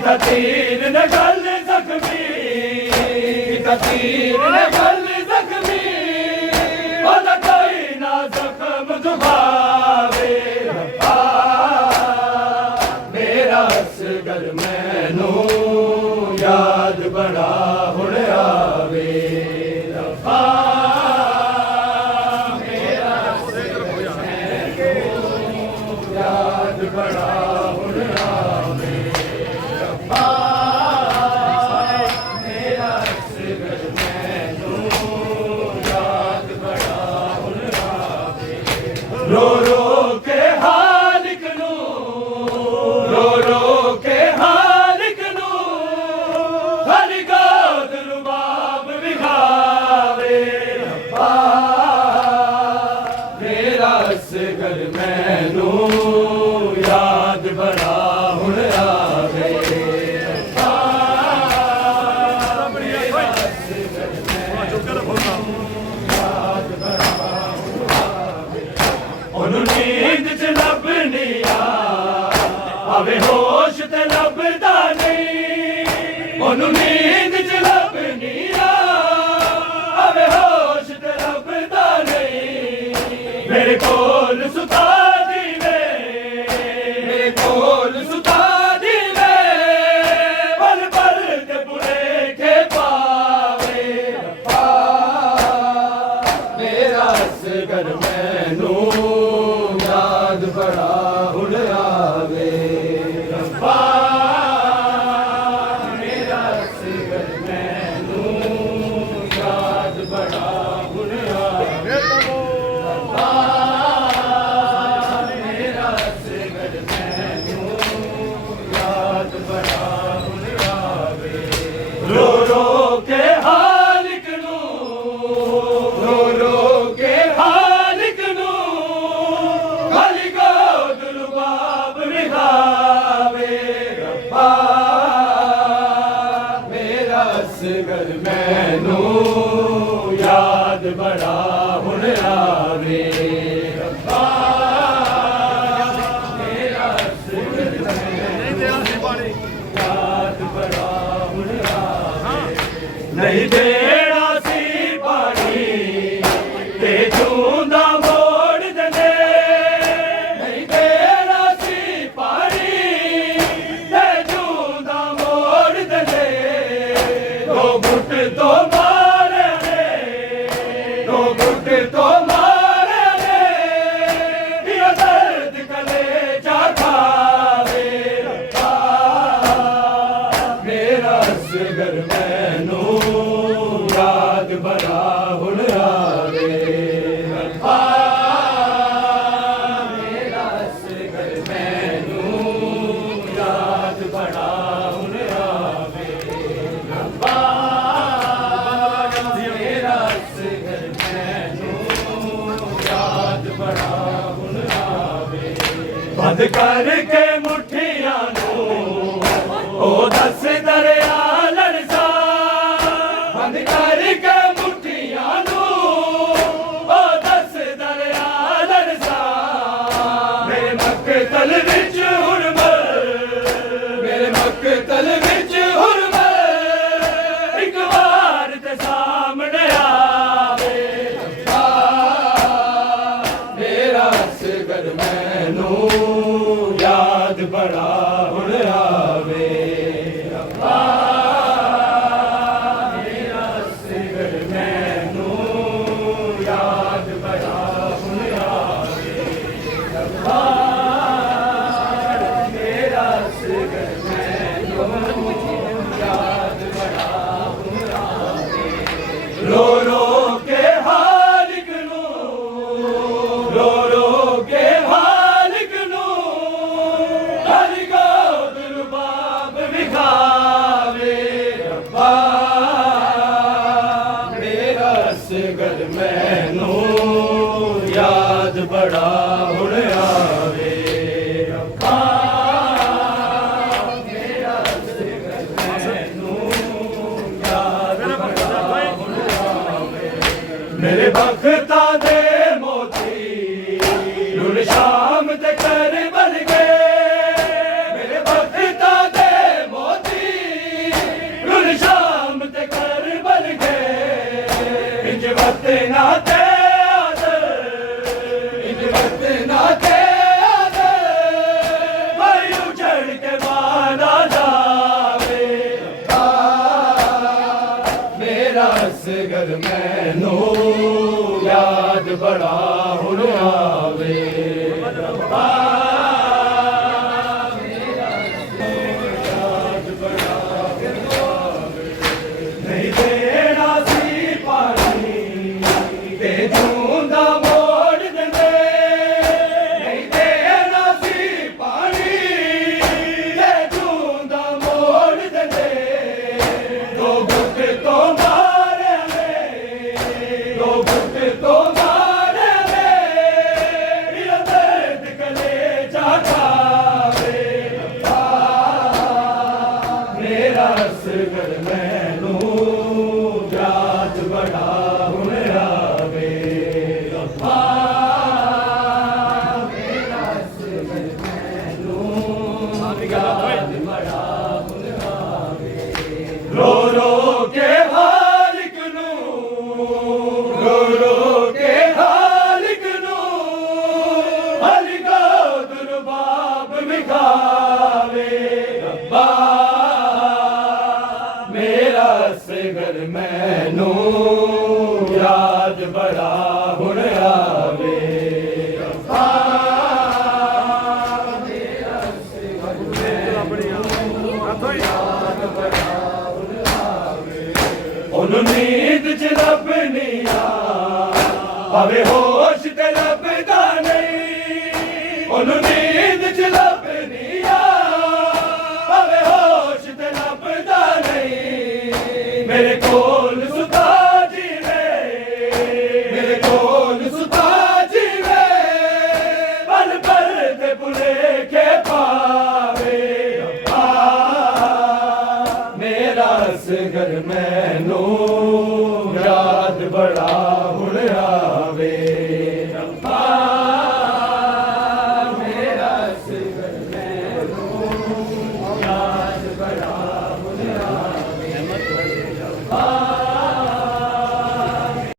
किता तीर ने गल जख्मी, किता तीर ने गल जख्मी, ओदा कोई ना जख्म जुबावे। रब्बा मेरा असगर मैनू याद बड़ा हुण आवे। रब्बा मेरा असगर मैनू याद बड़ा हुण आवे। रब्बा मेरा असगर मैनू याद बड़ा हुण आवे। रो रो के हालिक नू, रो रो के हालिक नू, हरी गोद रुबाब विखावे। रब्बा मेरा असगर मैनू याद बड़ा हुण आवे। रब्बा मेरा असगर मैनू याद बड़ा हुण आवे। ओनू नींद च लभनी आवे होश ते लभदा नहीं। ओनू नींद च लभनी आवे होश ते लभदा नहीं। मेरे कोल सुता दीवे, मेरे कोल सुता दीवे, पल पल ते भुलेखे पावे। रब्बा मेरा असगर मैनू याद बड़ा हुण आवे। रब्बा मेरा असगर मैनू याद बड़ा हुण आवे। रब्बा मेरा असगर मैनू याद बड़ा हुण आवे। रो रो के हालिक नू, रो रो के हालिक नू, खाली गोद रुबाब विखावे। रब्बा मेरा असगर मैनू याद बड़ा हुण आवे। रब्बा मेरा असगर मैनू याद बड़ा हुण आवे। नहीं देना सी पानी ते जूंदा मोड़ दे, नहीं देना सी पानी ते जूंदा मोड़ दे। दो घुट तो मारे ने, दो घुट तो मारे ने, ये दर्द कलेजा खावे। रब्बा मेरा असगर मैनू याद बड़ा हुण आवे। रब्बा मेरा असगर मैनू याद बड़ा हुण आवे। रब्बा मेरा असगर मैनू याद बड़ा हुण आवे। बंद करके मुठियां नू ओ दस दरिया लड़सा, बंद करके मुठियां नू ओ दस दरिया लड़सा। मेरे मकतल विच हुरमत, मेरे मकतल विच हुरमत, एक बार ते सामने आवे। रब्बा मेरा असगर मैनू याद बड़ा हुण आवे। रब्बा मेरा असगर मैनू याद बड़ा हुण आवे। रब्बा मेरा असगर मैनू याद बड़ा हुण आवे। रो रो के हालिक नू, रो रो के हालिक नू, हरी गोद रुबाब ਬੜਾ ਹੁਣ ਆਵੇ ਰੱਬਾ ਨਹੀਂ ਦੇਣਾ ਸੀ ਪਾਣੀ ਤੇ ਜੂੰਦਾ ਮੋੜ ਦਿੰਦੇ ਨਹੀਂ ਦੇਣਾ ਸੀ ਪਾਣੀ ਤੇ ਜੂੰਦਾ ਮੋੜ ਦਿੰਦੇ ਦੋ ਗੁੱਟ ਤੋਂ ਮਾਰੇ ਦੋ ਗੁੱਟ ਤੋਂ ਮਾਰੇ ਮੇਰਾ ਦਰਦ ਕਲੇਜਾ ਖਾਵੇ ਰੱਬਾ ਮੇਰਾ ਅਸਗਰ ਮੈਨੂੰ ਯਾਦ ਬੜਾ ਹੁਣ ਆਵੇ ਰੱਬਾ ਮੇਰਾ ਅਸਗਰ ਮੈਨੂੰ ਯਾਦ ਬੜਾ ਹੁਣ ਆਵੇ ਰੋ ਰੋ ਕੇ ਹਾਲਿਕ ਨੂੰ ਰੋ ਰੋ ਕੇ ਹਾਲਿਕ ਨੂੰ ਹਲਕਾ ਦੁਰਬਾਬ ਵਿਖਾਵੇ ਰੱਬਾ ਮੇਰਾ ਅਸਗਰ ਮੈਨੂੰ ਯਾਦ ਬੜਾ ਹੁਣ ਆਵੇ ਰੱਬਾ ਮੇਰਾ ਅਸਗਰ ਮੈਨੂੰ ਯਾਦ ਬੜਾ ਹੁਣ ਆਵੇ ਉਹਨੂੰ ਨੀਂਦ ਚ ਲੱਭਣੀ ਆ ਭਾਵੇਂ ਹੋਸ਼ ਤੇ ਲੱਭਦਾ ਨਹੀਂ ਉਹਨੂੰ ਨੀਂਦ